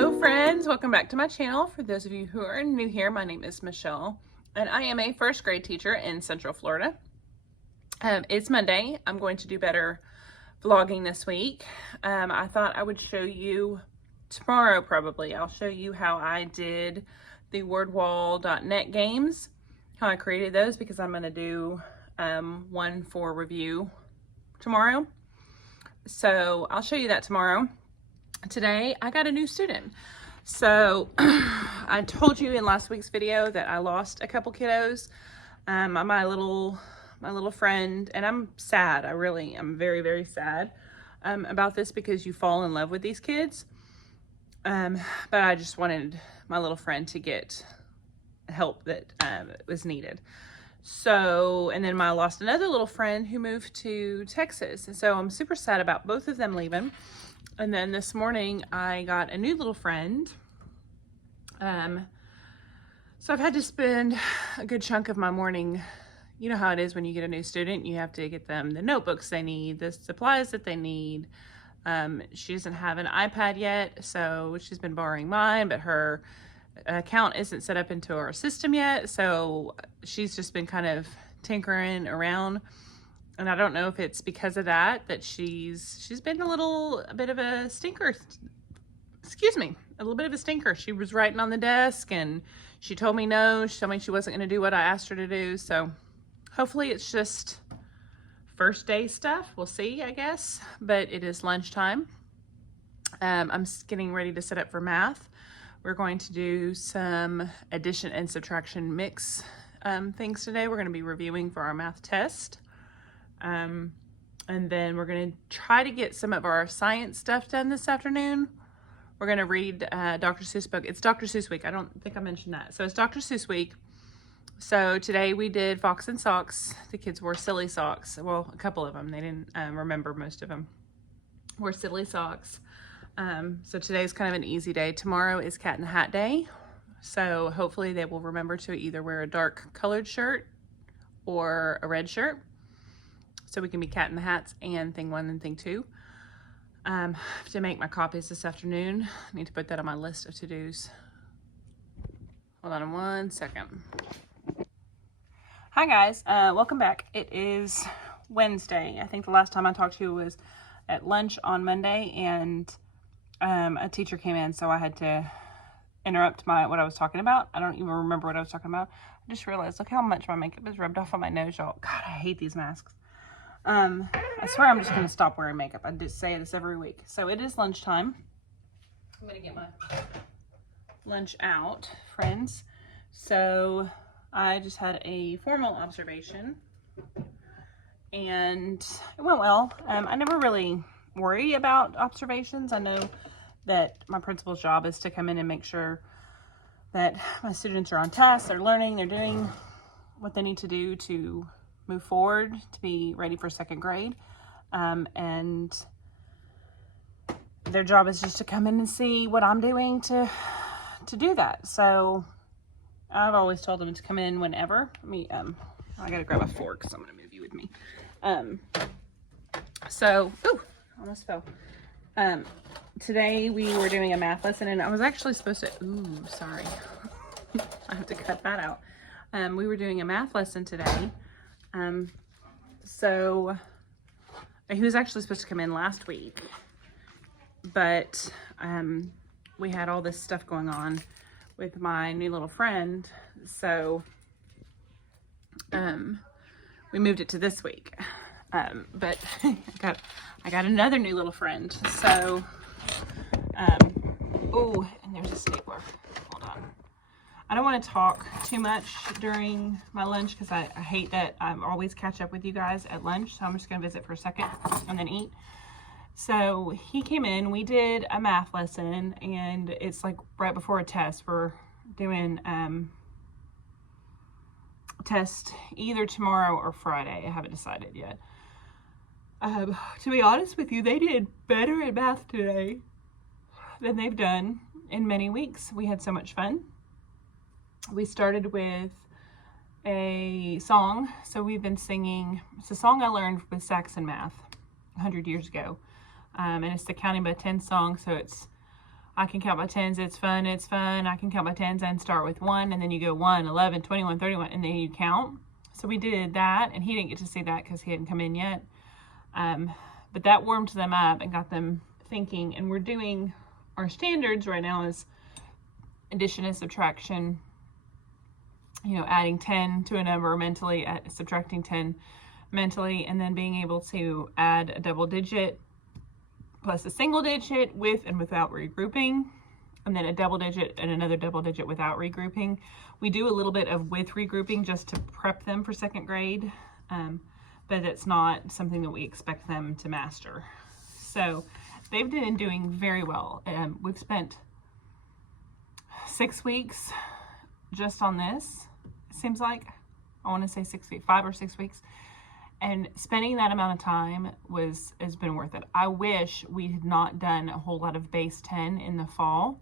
Hello friends, welcome back to my channel. For those of you who are new here, my name is Michelle and I am a first grade teacher in Central Florida. It's Monday. I'm going to do better vlogging this week. I thought I would show you tomorrow probably. I'll show you how I did the wordwall.net games, how I created those, because I'm going to do one for review tomorrow. So I'll show you that tomorrow. Today I got a new student. So I told you in last week's video that I lost a couple kiddos. My little friend, and I'm sad. I'm very, very sad about this, because you fall in love with these kids. But I just wanted my little friend to get help that was needed. So, and then I lost another little friend who moved to Texas. And so I'm super sad about both of them leaving. And then this morning I got a new little friend. So I've had to spend a good chunk of my morning. You know how it is when you get a new student, you have to get them the notebooks they need, the supplies that they need. She doesn't have an iPad yet, so she's been borrowing mine, but her account isn't set up into our system yet. So she's just been kind of tinkering around. And I don't know if it's because of that she's been a bit of a stinker. Excuse me, a little bit of a stinker. She was writing on the desk and she told me no. She told me she wasn't going to do what I asked her to do. So hopefully it's just first day stuff. We'll see, I guess. But it is lunchtime. I'm getting ready to set up for math. We're going to do some addition and subtraction mix things today. We're going to be reviewing for our math test. And then we're going to try to get some of our science stuff done this afternoon. We're going to read Dr. Seuss book. It's Dr. Seuss week. I don't think I mentioned that. So it's Dr. Seuss week. So today we did Fox and Socks. The kids wore silly socks. Well, a couple of them. They didn't remember most of them. Wore silly socks. So today's kind of an easy day. Tomorrow is Cat in the Hat Day. So hopefully they will remember to either wear a dark colored shirt or a red shirt. So we can be Cat in the Hats and Thing 1 and Thing 2. I have to make my copies this afternoon. I need to put that on my list of to-dos. Hold on 1 second. Hi guys, welcome back. It is Wednesday. I think the last time I talked to you was at lunch on Monday, and a teacher came in, so I had to interrupt what I was talking about. I don't even remember what I was talking about. I just realized, look how much my makeup is rubbed off on my nose, y'all. God, I hate these masks. I swear I'm just going to stop wearing makeup. I just say this every week. So it is lunchtime. I'm going to get my lunch out, friends. So I just had a formal observation and it went well. I never really worry about observations. I know that my principal's job is to come in and make sure that my students are on task, they're learning, they're doing what they need to do to move forward to be ready for second grade. And their job is just to come in and see what I'm doing to do that. So I've always told them to come in whenever. I gotta grab a fork, so I'm gonna move you with me. Ooh, almost fell. Today we were doing a math lesson, and I was actually supposed to, sorry. I have to cut that out. We were doing a math lesson today. So he was actually supposed to come in last week, but we had all this stuff going on with my new little friend, so we moved it to this week. But I got another new little friend. So oh, and there's a stapler. Hold on. I don't want to talk too much during my lunch, because I hate that I always catch up with you guys at lunch. So I'm just going to visit for a second and then eat. So he came in, we did a math lesson, and it's like right before a test. We're doing test either tomorrow or Friday. I haven't decided yet. To be honest with you, they did better at math today than they've done in many weeks. We had so much fun. We started with a song. So we've been singing, it's a song I learned with Saxon Math 100 years ago. And it's the Counting by 10 song. So it's I can count by tens, it's fun, it's fun. I can count by tens and start with 1, and then you go 1, 11, 21, 31, and then you count. So we did that, and he didn't get to see that because he hadn't come in yet. But that warmed them up and got them thinking. And we're doing our standards right now is addition and subtraction, you know, adding 10 to a number mentally, subtracting 10 mentally, and then being able to add a double digit plus a single digit with and without regrouping, and then a double digit and another double digit without regrouping. We do a little bit of with regrouping just to prep them for 2nd grade, but it's not something that we expect them to master. So they've been doing very well. We've spent 6 weeks just on this. It seems like, I want to say 6 weeks, 5 or 6 weeks. And spending that amount of time has been worth it. I wish we had not done a whole lot of base 10 in the fall.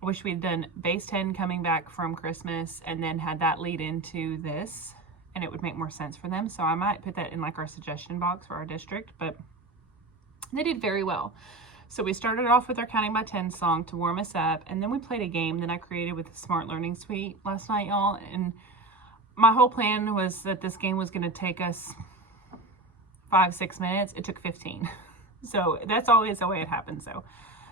I wish we had done base 10 coming back from Christmas and then had that lead into this, and it would make more sense for them. So I might put that in like our suggestion box for our district, but they did very well. So we started off with our counting by 10 song to warm us up, and then we played a game that I created with the Smart Learning Suite last night, y'all. And my whole plan was that this game was going to take us 5-6 minutes. It took 15. So that's always the way it happens.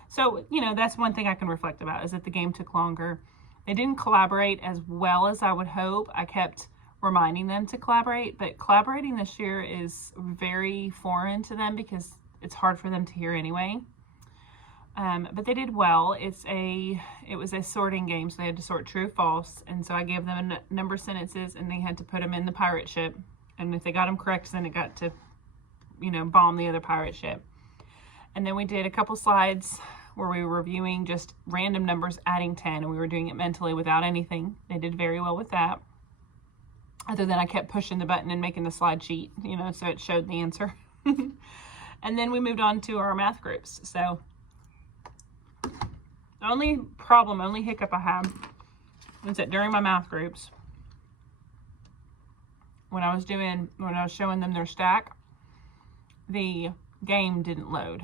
So, you know, that's one thing I can reflect about, is that the game took longer. They didn't collaborate as well as I would hope. I kept reminding them to collaborate, but collaborating this year is very foreign to them because it's hard for them to hear anyway. But they did well. It was a sorting game, so they had to sort true, false, and so I gave them a number of sentences, and they had to put them in the pirate ship. And if they got them correct, then it got to, you know, bomb the other pirate ship. And then we did a couple slides where we were reviewing just random numbers, adding 10, and we were doing it mentally without anything. They did very well with that. Other than I kept pushing the button and making the slide sheet, you know, so it showed the answer. And then we moved on to our math groups. So the only hiccup I had was that during my math groups, when I was showing them their stack, the game didn't load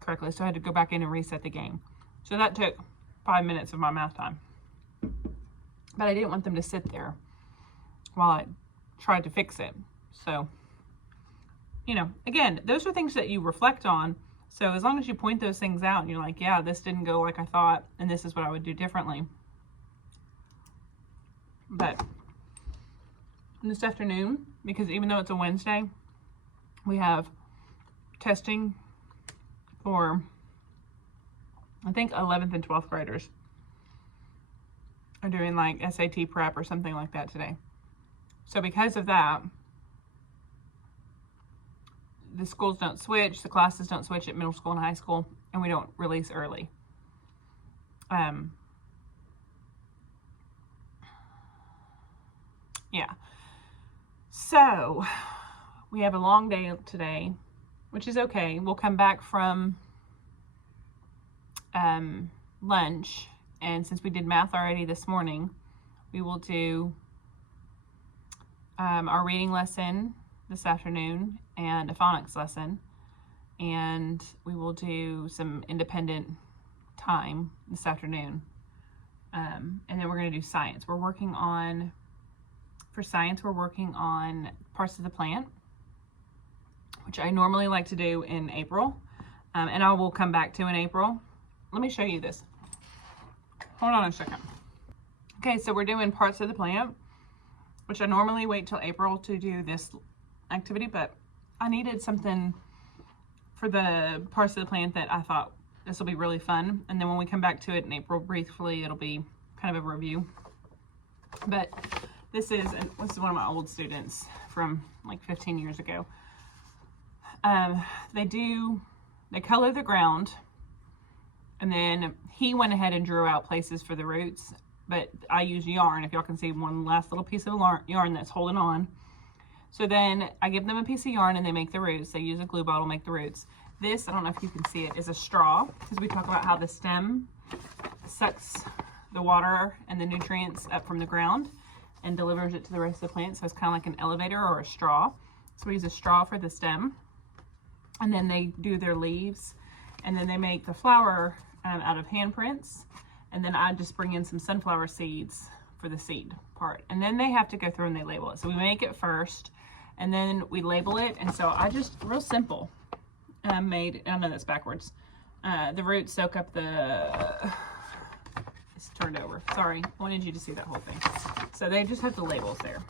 correctly. So I had to go back in and reset the game. So that took 5 minutes of my math time. But I didn't want them to sit there while I tried to fix it. So, you know, again, those are things that you reflect on. So as long as you point those things out and you're like, yeah, this didn't go like I thought, and this is what I would do differently. But this afternoon, because even though it's a Wednesday, we have testing for, I think, 11th and 12th graders are doing like SAT prep or something like that today. So because of that, the schools don't switch, the classes don't switch at middle school and high school, and we don't release early. Yeah. So we have a long day today, which is okay. We'll come back from lunch, and since we did math already this morning, we will do our reading lesson this afternoon and a phonics lesson, and we will do some independent time this afternoon, and then we're going to do science. For science, we're working on parts of the plant, which I normally like to do in April, and I will come back to in April. Let me show you this. Hold on a second. Okay, so we're doing parts of the plant, which I normally wait till April to do this activity, but I needed something for the parts of the plant that I thought this will be really fun. And then when we come back to it in April briefly, it'll be kind of a review. But this is one of my old students from like 15 years ago. They color the ground, and then he went ahead and drew out places for the roots, but I use yarn. If y'all can see one last little piece of yarn that's holding on. So then I give them a piece of yarn and they make the roots. They use a glue bottle, make the roots. This, I don't know if you can see it, is a straw, because we talk about how the stem sucks the water and the nutrients up from the ground and delivers it to the rest of the plant. So it's kind of like an elevator or a straw. So we use a straw for the stem, and then they do their leaves, and then they make the flower out of handprints. And then I just bring in some sunflower seeds for the seed part. And then they have to go through and they label it. So we make it first and then we label it. And so I just, real simple, made, I know that's backwards. The roots soak up the, it's turned over. Sorry, I wanted you to see that whole thing. So they just have the labels there.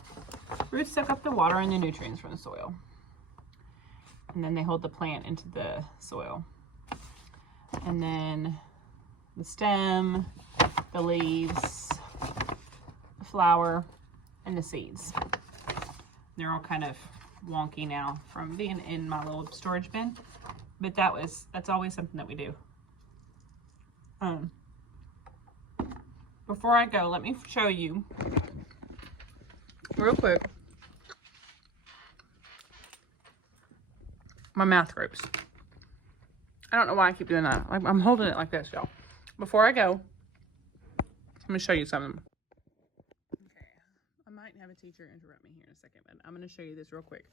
Roots soak up the water and the nutrients from the soil. And then they hold the plant into the soil. And then the stem, the leaves, the flower, and the seeds. They're all kind of wonky now from being in my little storage bin, but that's always something that we do. Before I go, let me show you real quick my math groups. I don't know why I keep doing that. I'm holding it like this, y'all. Before I go, let me show you something. Okay, I might have a teacher interrupt me here in a second, but I'm going to show you this real quick.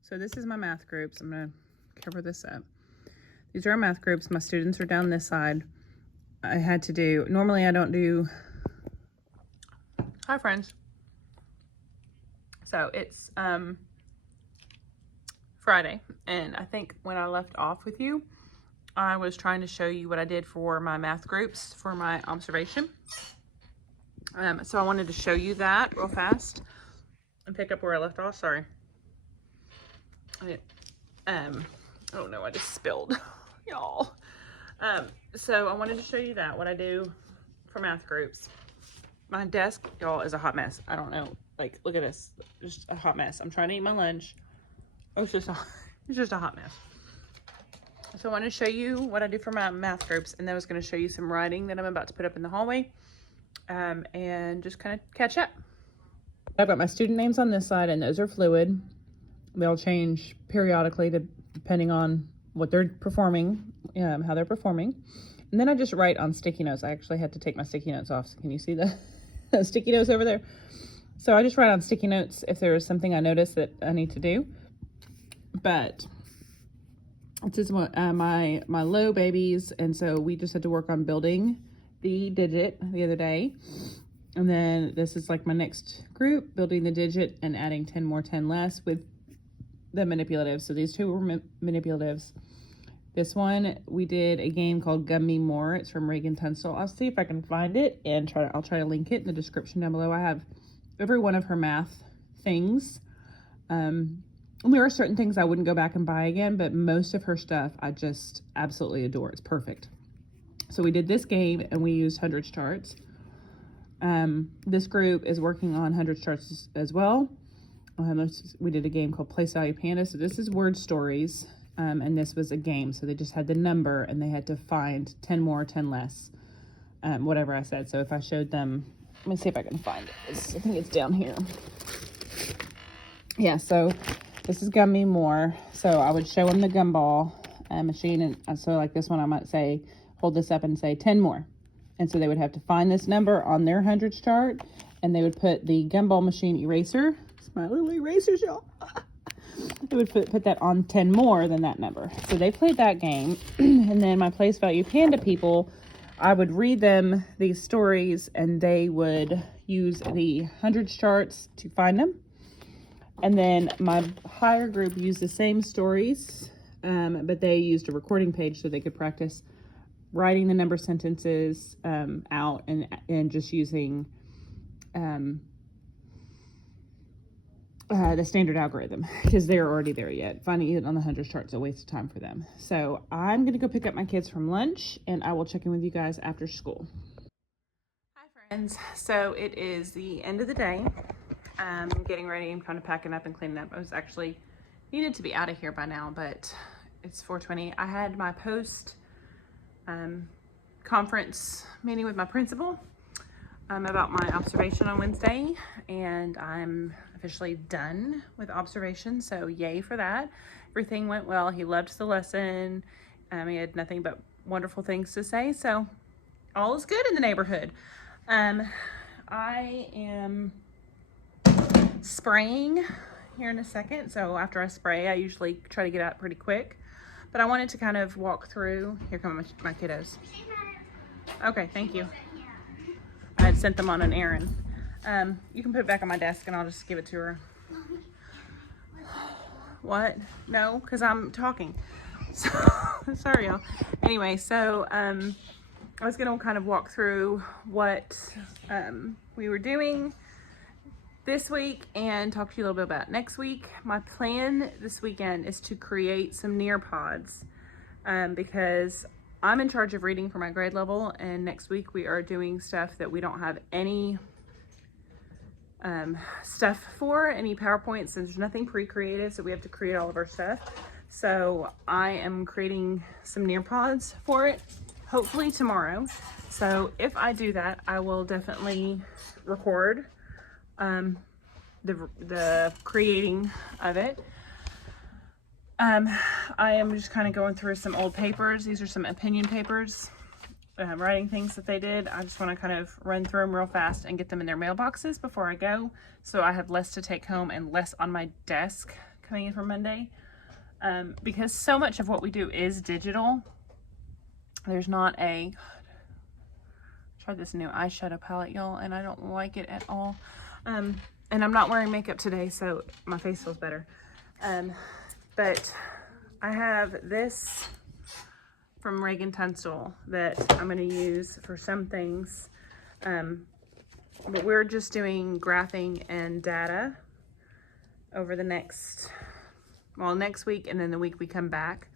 So this is my math groups. I'm going to cover this up. These are our math groups. My students are down this side. I had to do, normally I don't do, hi friends. So it's Friday, and I think when I left off with you, I was trying to show you what I did for my math groups for my observation. So I wanted to show you that real fast and pick up where I left off. Sorry. Oh no, I just spilled, y'all. So I wanted to show you that, what I do for math groups. My desk, y'all, is a hot mess. I don't know, like, look at this, just a hot mess. I'm trying to eat my lunch. Oh, it's just a hot mess. So I want to show you what I do for my math groups, and then I was going to show you some writing that I'm about to put up in the hallway, and just kind of catch up. I've got my student names on this side, and those are fluid. They'll change periodically depending on what they're performing, how they're performing. And then I just write on sticky notes. I actually had to take my sticky notes off. So can you see the sticky notes over there? So I just write on sticky notes if there is something I notice that I need to do. But this is my low babies, and so we just had to work on building the digit the other day. And then this is like my next group, building the digit and adding 10 more, 10 less with the manipulatives. So these two were manipulatives. This one, we did a game called Gum Me More. It's from Reagan Tunstall. I'll see if I can find it and I'll try to link it in the description down below. I have every one of her math things. There are certain things I wouldn't go back and buy again, but most of her stuff I just absolutely adore. It's perfect. So we did this game and we used hundreds charts. This group is working on hundreds charts as well. We did a game called Place Value Panda. So this is word stories, and this was a game. So they just had the number and they had to find 10 more, 10 less, whatever I said. So if I showed them, let me see if I can find it. I think it's down here. Yeah, so this is Gum Me More. So I would show them the gumball machine. And so like this one, I might say, hold this up and say 10 more. And so they would have to find this number on their hundreds chart, and they would put the gumball machine eraser. It's my little erasers, y'all. They would put that on 10 more than that number. So they played that game. And then my Place Value Panda people, I would read them these stories, and they would use the hundreds charts to find them. And then my higher group used the same stories, but they used a recording page so they could practice writing the number sentences out and just using the standard algorithm, because they're already there yet. Finding it on the hundreds chart is a waste of time for them. So I'm going to go pick up my kids from lunch, and I will check in with you guys after school. Hi friends. So it is the end of the day. I'm getting ready. I'm kind of packing up and cleaning up. I was actually needed to be out of here by now, but it's 4:20. I had my post conference meeting with my principal about my observation on Wednesday, and I'm officially done with observation, so yay for that. Everything went well. He loved the lesson. He had nothing but wonderful things to say, so all is good in the neighborhood. I am spraying here in a second, so after I spray, I usually try to get out pretty quick, but I wanted to kind of walk through. Here come my kiddos. Okay, thank you. I had sent them on an errand. You can put it back on my desk and I'll just give it to her. What? No, because I'm talking. So, sorry, y'all. Anyway, so I was going to kind of walk through what we were doing this week and talk to you a little bit about next week. My plan this weekend is to create some Nearpods because I'm in charge of reading for my grade level, and next week we are doing stuff that we don't have any stuff for, any PowerPoints. There's nothing pre-created, so we have to create all of our stuff. So I am creating some Nearpods for it, hopefully tomorrow. So if I do that, I will definitely record the creating of it. I am just kind of going through some old papers. These are some opinion papers, writing things that they did. I just want to kind of run through them real fast and get them in their mailboxes before I go, so I have less to take home and less on my desk coming in for Monday. Because so much of what we do is digital. There's not a... Tried this new eyeshadow palette, y'all, and I don't like it at all. And I'm not wearing makeup today, so my face feels better. But I have this from Reagan Tunstall that I'm going to use for some things. But we're just doing graphing and data over the next week, and then the week we come back.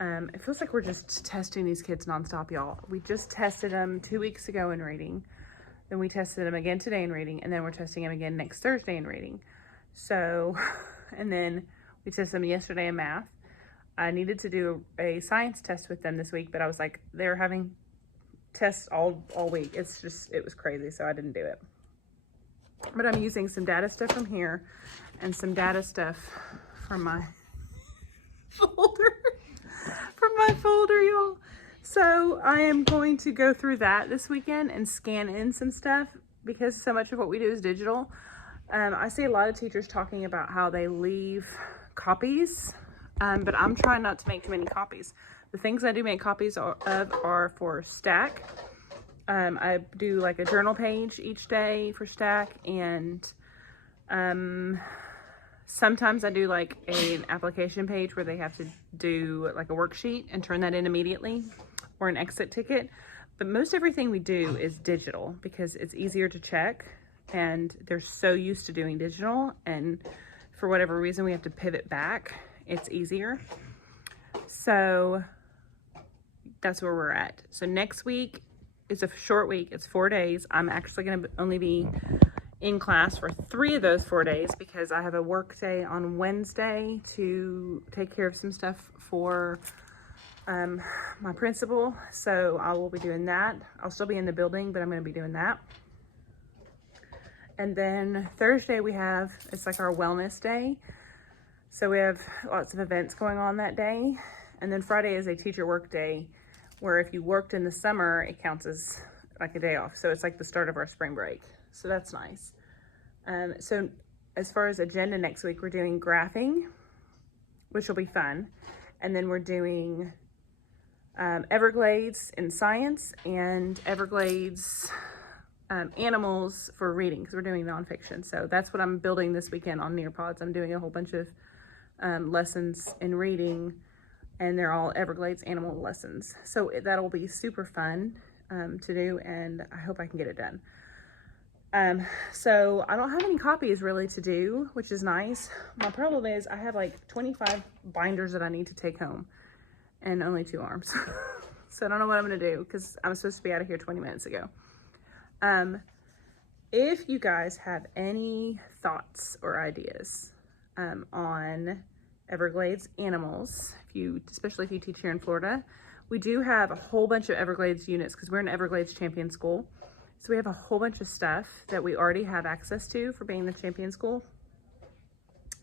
It feels like we're just testing these kids nonstop, y'all. We just tested them 2 weeks ago in reading. Then we tested them again today in reading, and then we're testing them again next Thursday in reading. So, and then we tested them yesterday in math. I needed to do a science test with them this week, but I was like, they're having tests all week. It was crazy, so I didn't do it. But I'm using some data stuff from here and some data stuff from my folder. Y'all. So I am going to go through that this weekend and scan in some stuff because so much of what we do is digital. I see a lot of teachers talking about how they leave copies, but I'm trying not to make too many copies. The things I do make copies of are for Stack. I do like a journal page each day for Stack, and sometimes I do like an application page where they have to do like a worksheet and turn that in immediately, or an exit ticket. But most everything we do is digital because it's easier to check, and they're so used to doing digital, and for whatever reason we have to pivot back. It's easier. So that's where we're at. So next week is a short week. It's 4 days. I'm actually going to only be in class for 3 of those 4 days because I have a work day on Wednesday to take care of some stuff for my principal. So I will be doing that. I'll still be in the building, but I'm going to be doing that. And then Thursday it's like our wellness day. So we have lots of events going on that day. And then Friday is a teacher work day where if you worked in the summer, it counts as like a day off. So it's like the start of our spring break. So that's nice. So as far as agenda next week, we're doing graphing, which will be fun. And then we're doing Everglades in science and Everglades animals for reading, because we're doing nonfiction. So that's what I'm building this weekend on Nearpods. I'm doing a whole bunch of lessons in reading, and they're all Everglades animal lessons. So that'll be super fun to do, and I hope I can get it done. So I don't have any copies really to do, which is nice. My problem is I have like 25 binders that I need to take home and only 2 arms. So I don't know what I'm going to do because I'm supposed to be out of here 20 minutes ago. If you guys have any thoughts or ideas on Everglades animals, especially if you teach here in Florida, we do have a whole bunch of Everglades units because we're an Everglades champion school. So we have a whole bunch of stuff that we already have access to for being the champion school.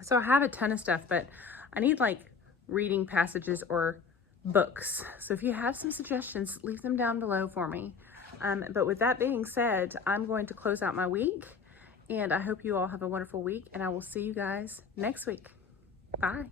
So I have a ton of stuff, but I need like reading passages or books. So if you have some suggestions, leave them down below for me. But with that being said, I'm going to close out my week, and I hope you all have a wonderful week, and I will see you guys next week. Bye.